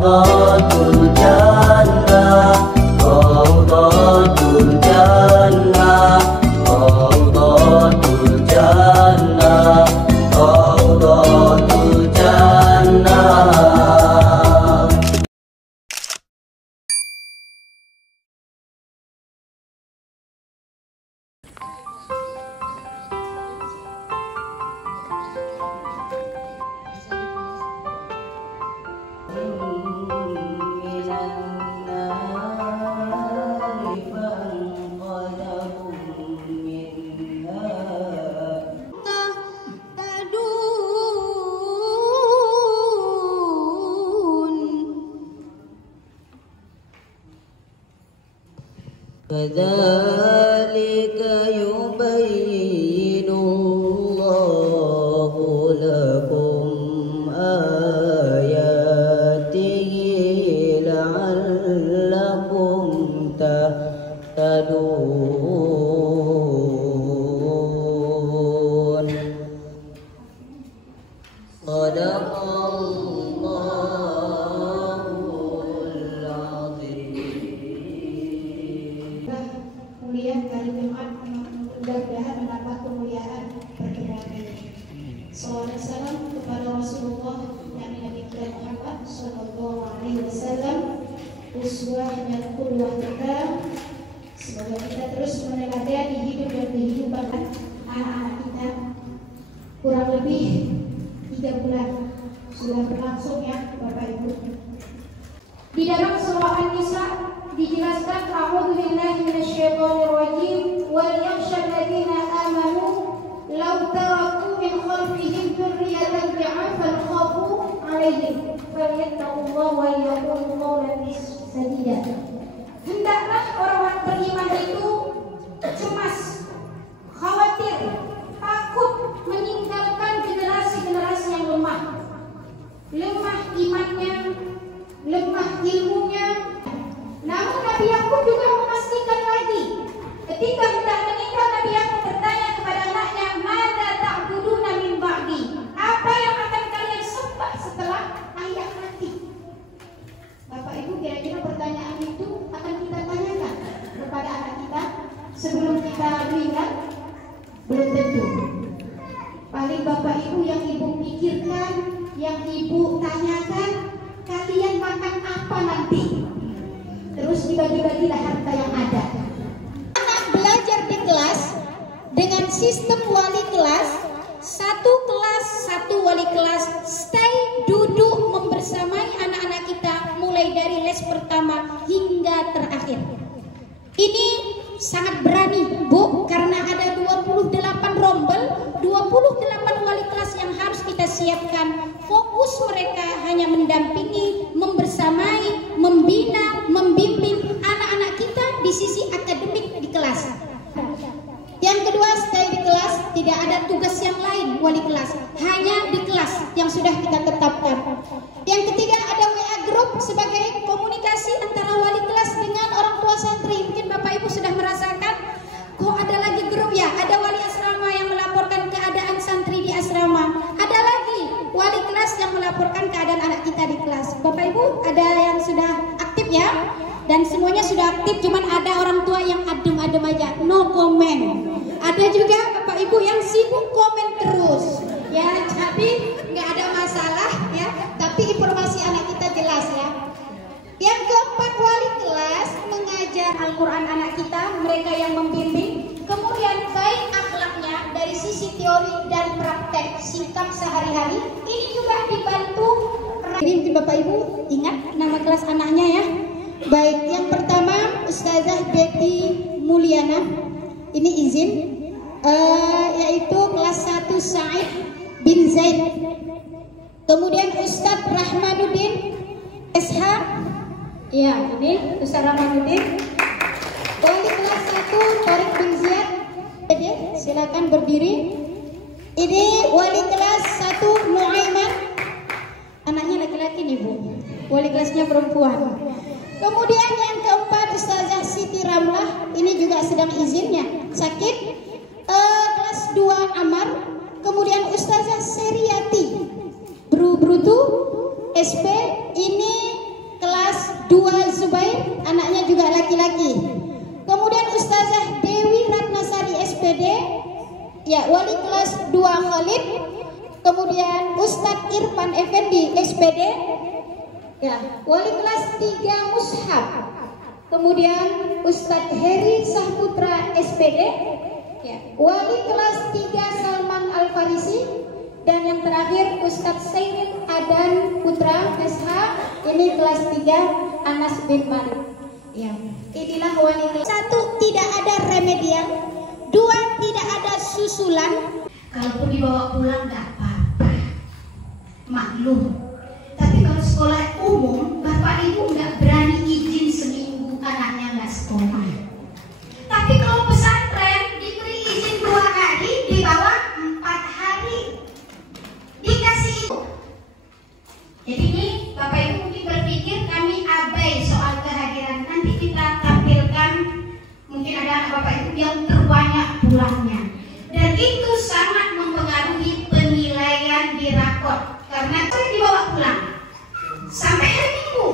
Rawdatul Jannah, Rawdatul Jannah, Rawdatul Jannah, Rawdatul Jannah. Kadzalika yubayyinu Allahu lakum ayatihi la'allakum tahtadun. Shadaqallahul azim. Mulia kali Jumat, mudah-mudahan mendapat kemuliaan pertemuan ini. Salawat salam kepada Rasulullah yang Nabi kita Muhammad Sallallahu Alaihi Wasallam, uswah dan qudwah kita. Semoga kita terus meneladani hidup dan kehidupan anak-anak kita. Kurang lebih 3 bulan sudah berlangsung ya Bapak Ibu. Di dalam surah An-Nisa dijelaskan a'udzu billahi minasyaitonir rajim wal yakhshal ladzina amanu law taraku min khalfihim dzurriyyatan dha'afan khafu 'alaihim falyattaqullaha wa yaqulu qawlan sadida. Hendaklah orang-orang beriman itu cemas, khawatir, takut meninggalkan generasi-generasi yang lemah imannya, lemah ilmunya. Namun Nabi Yakub juga memastikan lagi, ketika hendak meninggal Nabi Yakub bertanya kepada anaknya, "Madza ta'buduna min ba'di?" Apa yang akan kalian sembah setelah ayah mati? Bapak Ibu, kira-kira pertanyaan itu akan kita tanyakan kepada anak kita sebelum kita meninggal? Belum tentu. Paling Bapak Ibu yang Ibu pikirkan, yang Ibu tanyakan, kalian makan apa nanti? Terus dibagi-bagilah harta yang ada. Anak belajar di kelas dengan sistem wali kelas, satu kelas, satu wali kelas, stay duduk membersamai anak-anak kita mulai dari les pertama hingga terakhir. Ini sangat berani Bu, karena ada 28 rombel, 28 wali kelas yang harus kita siapkan. Fokus mereka hanya mendampingi, membersamai, membina, membimbing anak-anak kita di sisi akademik di kelas. Yang kedua, stay di kelas, tidak ada tugas yang lain wali kelas, hanya di kelas yang sudah kita tetapkan. Yang ketiga, ada WA group sebagai komunikasi antara wali kelas dengan orang tua santri. Mungkin Bapak Ibu sudah merasakan, kok ada lagi grup ya, ada wali asrama yang melaporkan keadaan santri di asrama, ada lagi wali kelas yang melaporkan keadaan anak kita di kelas. Bapak Ibu ada yang sudah aktif ya, dan semuanya sudah aktif, cuman ada orang tua yang adem-adem aja, no comment. Ada juga Bapak Ibu yang sibuk komen terus ya, jadi nggak ada masalah ya, tapi informasi anak kita jelas ya. Yang keempat, wali kelas mengajar Al-Quran anak kita, mereka yang membimbing. Kemudian baik akhlaknya dari sisi teori dan praktek sikap sehari-hari, ini juga dibantu. Jadi Bapak Ibu ingat nama kelas anaknya ya. Baik, yang pertama Ustazah Betty Mulyana, ini izin, yaitu kelas 1 Said bin Zaid. Kemudian Ustadz Rahmanuddin SH, ya ini Ustadz Rahmanuddin. Wali kelas 1 Torik bin Ziyad, silakan berdiri. Ini wali kelas 1 Nuaiman, anaknya laki-laki nih Bu, wali kelasnya perempuan. Kemudian yang keempat Ustazah Siti Ramlah, ini juga sedang izinnya sakit, kelas 2 Amar. Kemudian Ustazah Seriati Brutu SP, ini 2 Zubair, anaknya juga laki-laki. Kemudian Ustazah Dewi Ratnasari SPD, ya, wali kelas 2 Khalid. Kemudian Ustadz Irfan Effendi SPD, ya, wali kelas 3 Mushab. Kemudian Ustadz Heri Sahputra SPD, ya, wali kelas 3 Salman Al-Farisi. Dan yang terakhir Ustadz Sairin Adan Putra SH, ini kelas 3 Anas bin Malik. Ya, inilah wali kelas. 1, tidak ada remedial. 2, tidak ada susulan. Kalaupun dibawa pulang nggak apa-apa, maklum. Tapi kalau sekolah umum, bapak ibu nggak berani izin seminggu anaknya nggak sekolah. Tapi kalau pesantren diberi izin 2 hari, dibawa 4 hari, dikasih itu. Jadi ini bapak ibu mungkin berpikir kami abai soal kehadiran. Nanti kita tampilkan, mungkin ada anak bapak ibu yang terbanyak pulangnya. Dan itu sangat mempengaruhi penilaian di rapor karena saya dibawa pulang sampai hari Minggu,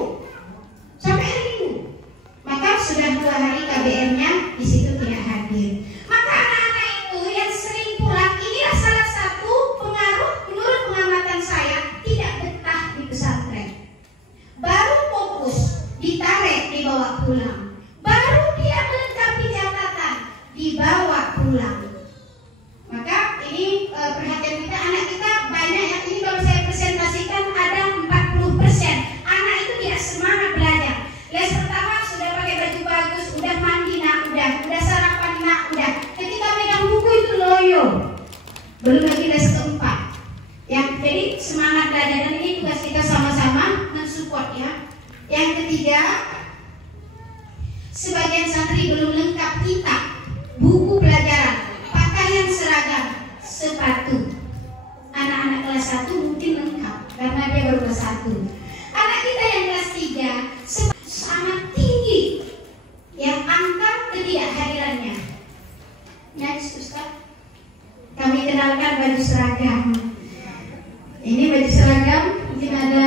maka sudah 2 hari KBR-nya di situ tidak hadir. Maka anak-anak itu yang sering pulang, inilah salah satu pengaruh menurut pengamatan saya tidak betah di pesantren. Baru fokus, ditarik dibawa pulang, baru dia melengkapi catatan, dibawa pulang. Maka ini perhatian kita, anak kita banyak yang ini kalau saya presentasikan ada 40% anak itu tidak semangat belajar. Les pertama sudah pakai baju bagus, udah mandi nak, udah sarapan nak, udah. Ketika megang buku itu loyo. Belum lagi les keempat. Yang jadi semangat belajar, dan ini tugas kita sama-sama mensupport ya. Yang ketiga, sebagian santri belum lengkap kitab, buku pelajaran, pakaian seragam, sepatu. Anak-anak kelas 1 mungkin lengkap karena dia baru kelas 1. Anak kita yang kelas 3 sangat tinggi yang angka ketidakhadirannya. Next Ustaz, kami kenalkan baju seragam. Ini baju seragam mungkin ada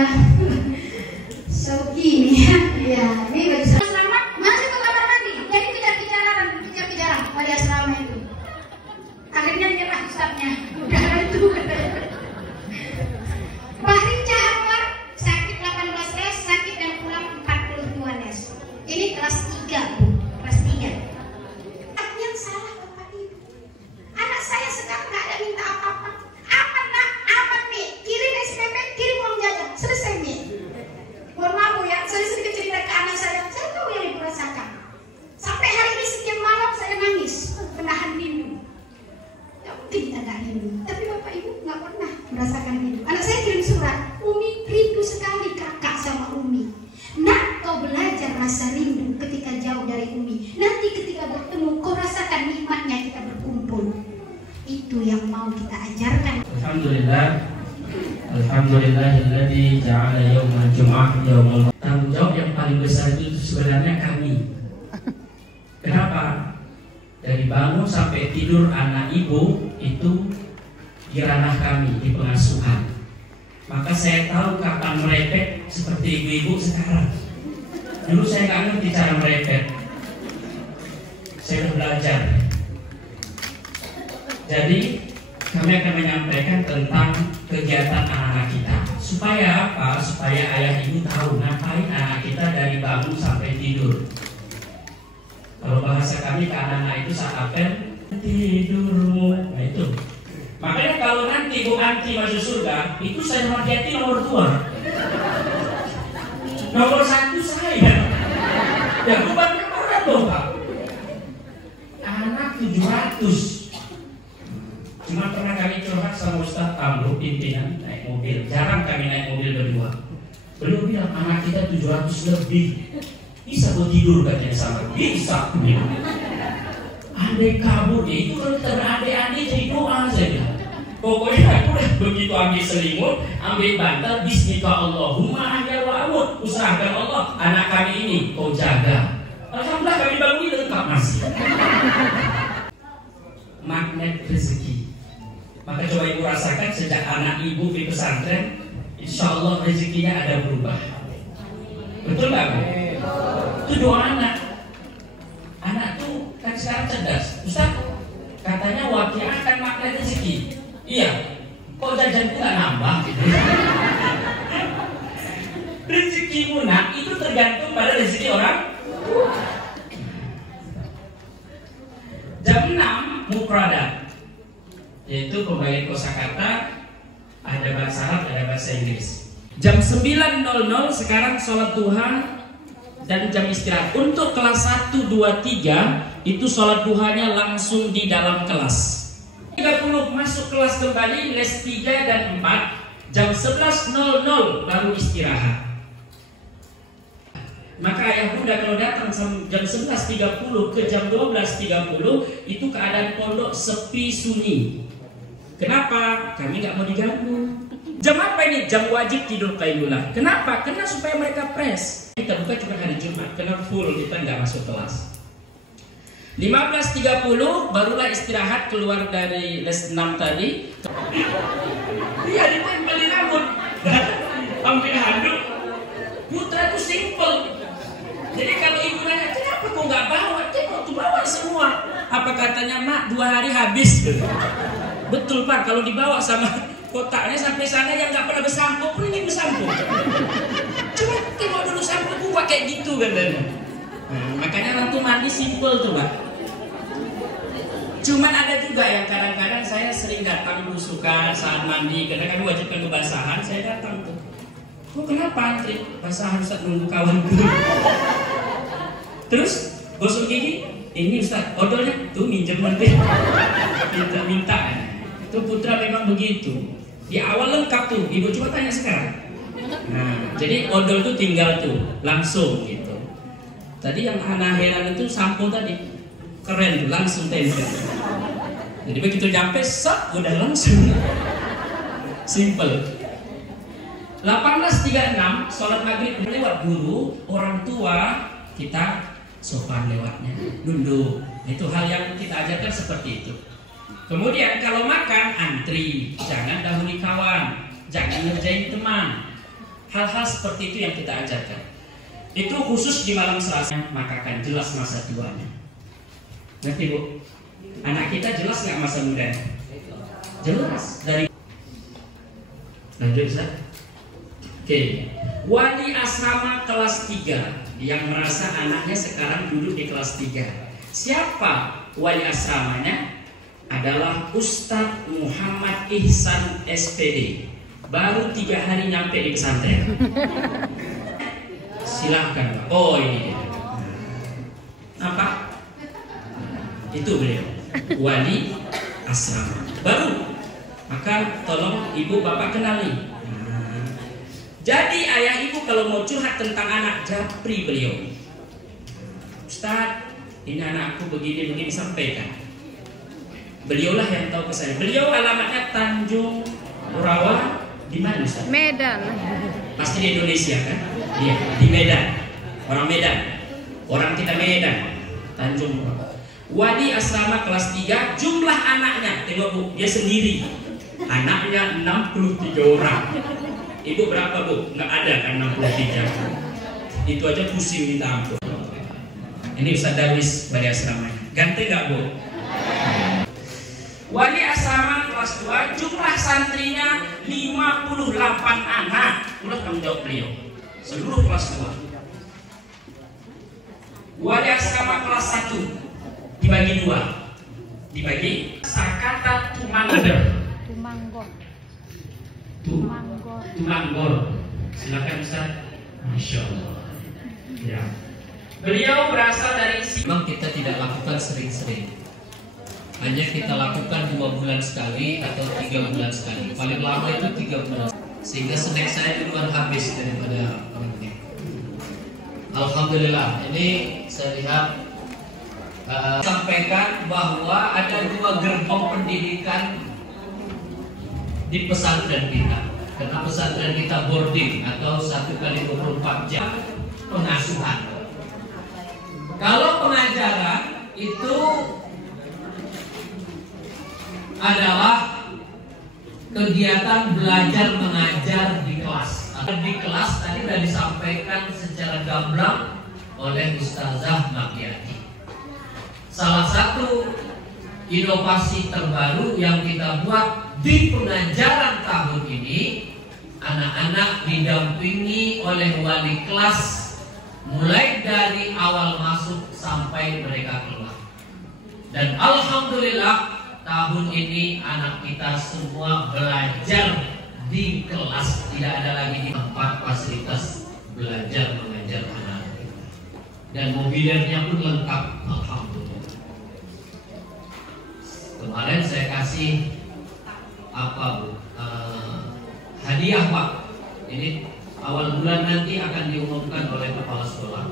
Soki nih ya. Ini baju seragam. Selamat masuk ke kamar mandi. Jadi kejar-kejaran pada asrama itu. Akhirnya nyerah Ustaznya. Udah itu. Bahri Cahar sakit 18 les, sakit dan pulang 42 les. Ini kelas 3 Bu, kelas 3. Yang salah Bapak Ibu. Anak saya sekarang nggak ada minta apa-apa. Apa nak? Apa nih? Kirim SPP, kirim uang jajan. Selesai nih. Mohon maaf Bu ya, saya sedikit cerita ke anak saya. Saya tahu yang ibu rasakan. Sampai hari ini setiap malam saya nangis, menahan rindu. Ya mungkin kita nggak rindu, tapi Bapak Ibu nggak pernah merasakan rindu. Anak saya kirim surat, Umi rindu sekali kakak sama Umi. Nak, kau belajar rasa rindu ketika jauh dari Umi. Nanti ketika bertemu, kau rasakan nikmatnya kita berkumpul. Itu yang mau kita ajarkan. Alhamdulillah, alhamdulillahilladzi ja'ala yaumal jum'ah yaumul. Tanggung jawab yang paling besar itu sebenarnya kami. Kenapa? Dari bangun sampai tidur anak ibu itu di ranah kami, di pengasuhan. Maka saya tahu kapan merepet seperti ibu-ibu sekarang. Dulu saya nggak ngerti cara merepet. Saya udah belajar. Jadi kami akan menyampaikan tentang kegiatan anak-anak kita. Supaya apa? Supaya ayah ibu tahu ngapain anak kita dari bangun sampai tidur. Kalau bahasa kami ke anak-anak itu saat apel tidurmu, nah itu. Makanya kalau nanti Bu Anti masuk surga, itu saya Marjati nomor 2. Nomor 1 saya. Ya bukan orang dong Pak. Anak 700. Cuma pernah kami curhat sama Ustaz Amru, pimpinan naik mobil. Jarang kami naik mobil berdua. Beliau bilang anak kita 700 lebih. Bisa buat tidur katanya sama. Bisa. Andai kabur itu kalau kita berandai-andai jadi doa saja. Pokoknya aku udah begitu ambil selimut, ambil bantal, bismika Allahumma ahya wa amut. Usahakan Allah, anak kami ini kau jaga. Alhamdulillah kami bangun ini lengkap masih. Magnet rezeki. Maka coba ibu rasakan sejak anak ibu di pesantren, insya Allah rezekinya ada berubah. Betul nggak Bu? doa anak. Anak tuh kan sekarang cerdas. Ustaz, katanya wakiah akan makan rezeki. Iya. Kok jajan nggak nambah? Rezekimu nak itu tergantung pada rezeki orang. Jam 6 mufradat, yaitu pembagian kosakata, ada bahasa Arab, ada bahasa Inggris. Jam 9.00 sekarang sholat duha dan jam istirahat. Untuk kelas 1, 2, 3 itu sholat duhanya langsung di dalam kelas. 30 masuk kelas kembali, les 3 dan 4. Jam 11.00 baru istirahat. Maka ayah bunda kalau datang jam 11.30 ke jam 12.30 itu keadaan pondok sepi sunyi. Kenapa? Kami nggak mau diganggu. Jam apa ini? Jam wajib tidur qailulah. Kenapa? Karena supaya mereka fresh. Kita buka cuma hari Jumat, karena full kita nggak masuk kelas. 15.30 barulah istirahat keluar dari les 6 tadi. Iya, ditempelin rambut. Ambil handuk. Putra itu simple. Jadi kalau ibu nanya, kenapa kok nggak bawa? Dia mau bawa semua. Apa katanya, mak 2 hari habis. Betul Pak, kalau dibawa sama kotaknya sampai sana yang nggak pernah bersampo pun ingin bersampo. Cuma tengok dulu sampo ku pakai gitu kan. Makanya orang tuh mandi simple tuh Pak. Cuman ada juga yang kadang-kadang saya sering datang belusukan saat mandi, karena kan wajibkan kebasahan, saya datang tuh. Oh kenapa antri? Basahan Ustaz nunggu kawanku. Terus gosok gigi, ini Ustaz, odolnya tuh minjem nanti. Minta-minta. Itu putra memang begitu. Di awal lengkap tuh, ibu coba tanya sekarang. Nah, jadi odol tuh tinggal tuh, langsung gitu. Tadi yang anak heran itu sampo tadi, keren tuh, langsung tempel. Jadi begitu nyampe, set, udah langsung. Simple. 18.36 sholat maghrib lewat guru, orang tua kita sopan lewatnya, nunduk. Itu hal yang kita ajarkan seperti itu. Kemudian kalau makan antri, jangan dahului kawan, jangan ngerjain teman. Hal-hal seperti itu yang kita ajarkan. Itu khusus di malam Selasa, maka akan jelas masa tuanya. Ngerti Bu? Anak kita jelas nggak masa mudanya? Jelas. Dari lanjut Ustaz. Oke, wali asrama kelas 3 yang merasa anaknya sekarang duduk di kelas 3. Siapa wali asramanya? Adalah Ustadz Muhammad Ihsan SPD. Baru 3 hari nyampe di pesantren. Silahkan Pak. Oh ini dia. Apa? Itu beliau, wali asrama baru. Maka tolong ibu bapak kenali. Jadi ayah ibu kalau mau curhat tentang anak, japri beliau. Ustaz, ini anakku begini-begini, sampaikan. Beliaulah yang tahu ke saya. Beliau alamatnya Tanjung Rawa, di mana Ustaz? Medan. Pasti di Indonesia kan? Iya, di Medan. Orang Medan. Orang kita Medan. Tanjung Rawa. Wali asrama kelas 3, jumlah anaknya, tengok Bu, dia sendiri. Anaknya 63 orang. Ibu berapa Bu? Nggak ada kan 63. Itu aja pusing minta ampun. Ini Ustaz Darwis wali asramanya. Ganti nggak Bu? Wali asrama kelas 2, jumlah santrinya 58 anak. Udah tanggung jawab beliau. Seluruh kelas 2. Wali asrama kelas 1 dibagi 2. Dibagi Sakata Tumanggor. Tumanggor. Silakan Ustaz. Masya Allah. Ya. Beliau berasal dari memang kita tidak lakukan sering-sering. Hanya kita lakukan 2 bulan sekali atau 3 bulan sekali. Paling lama itu 3 bulan. Sehingga snack saya duluan habis daripada orang ini. Alhamdulillah. Ini saya lihat sampaikan bahwa ada 2 gerbong pendidikan di pesantren kita. Karena pesantren kita boarding atau 1 kali 24 jam pengasuhan. Kalau pengajaran itu adalah kegiatan belajar mengajar di kelas. Di kelas tadi sudah disampaikan secara gamblang oleh Ustazah Makiati. Salah satu inovasi terbaru yang kita buat di pengajaran tahun ini, anak-anak didampingi oleh wali kelas mulai dari awal masuk sampai mereka keluar. Dan alhamdulillah tahun ini anak kita semua belajar di kelas, tidak ada lagi di tempat fasilitas belajar mengajar anak-anak kita. Dan mobilnya pun lengkap, alhamdulillah. Kemarin saya kasih hadiah Pak. Ini awal bulan nanti akan diumumkan oleh kepala sekolah.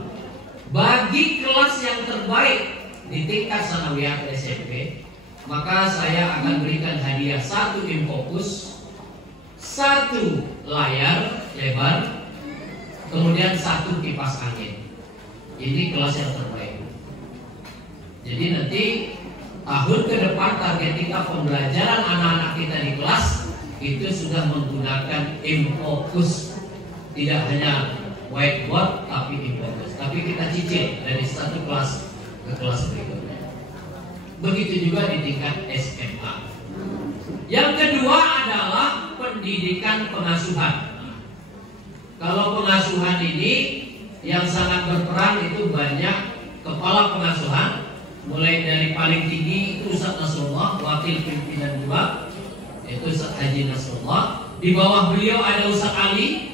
Bagi kelas yang terbaik di tingkat sanawiyah SMP, maka saya akan berikan hadiah 1 infocus, 1 layar lebar, kemudian 1 kipas angin. Ini kelas yang terbaik. Jadi nanti tahun ke depan target kita pembelajaran anak-anak kita di kelas itu sudah menggunakan infocus, tidak hanya whiteboard tapi infocus. Tapi kita cicil dari 1 kelas ke kelas berikutnya. Begitu juga di tingkat SMA. Yang kedua adalah pendidikan pengasuhan. Kalau pengasuhan ini yang sangat berperan itu banyak kepala pengasuhan, mulai dari paling tinggi itu Ustaz Nasrullah, wakil pimpinan 2, yaitu Ustaz Haji Nasrullah. Di bawah beliau ada Ustaz Ali.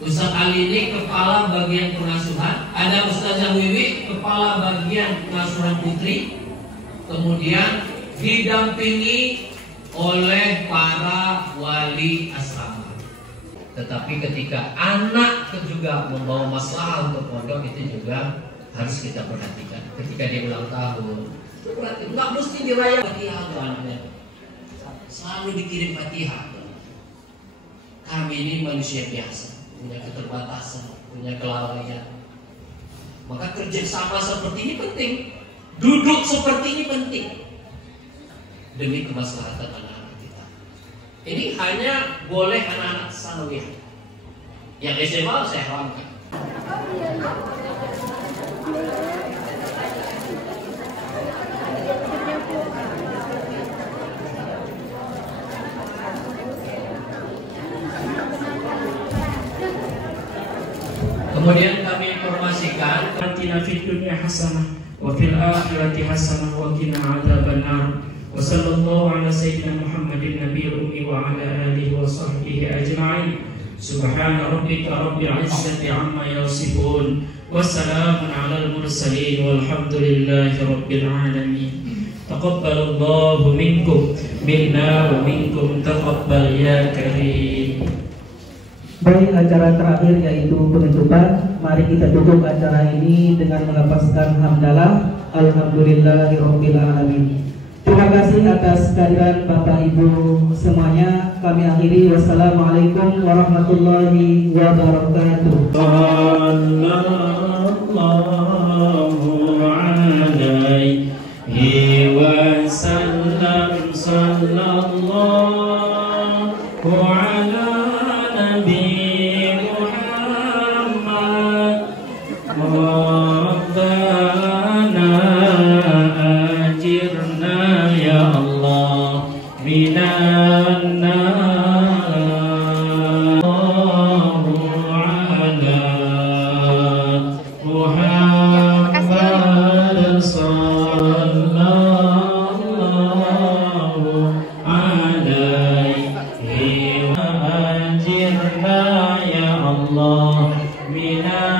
Ustaz Ali ini kepala bagian pengasuhan. Ada Ustazah Wiwi, kepala bagian pengasuhan putri. Kemudian didampingi oleh para wali asrama. Tetapi ketika anak juga membawa masalah untuk pondok, itu juga harus kita perhatikan. Ketika dia ulang tahun, itu berarti nggak mesti dirayat Fatihah tuh anaknya. Selalu dikirim Fatihah. Kami ini manusia biasa, punya keterbatasan, punya kelalaian. Maka kerjasama seperti ini penting, duduk seperti ini penting demi kemaslahatan anak-anak kita. Ini hanya boleh anak-anak sanawiyah. Yang SMA saya haramkan. Kemudian kami informasikan atina fid dunya hasanah wa fil akhirati hasanah wa qina adzabannar. Wa sallallahu ala sayyidina Muhammadin nabiyil ummi wa ala alihi wa sahbihi ajma'in. Subhana rabbika rabbil izzati amma yasifun wa salamun alal mursalin walhamdulillahi rabbil alamin. Taqabbalallahu minkum minna wa minkum taqabbal ya karim. Baik, acara terakhir yaitu penutupan. Mari kita tutup acara ini dengan melafazkan hamdalah alhamdulillahirabbil alamin. Terima kasih atas kehadiran Bapak Ibu semuanya. Kami akhiri, wassalamualaikum warahmatullahi wabarakatuh. Sallallahu alaihi wasallam, sallallahu ala Nabi Muhammad. Rabbana ajirna ya Allah minan nar. Allahu ala Muhammad sallallahu alaihi wa ajirna ya Allah minan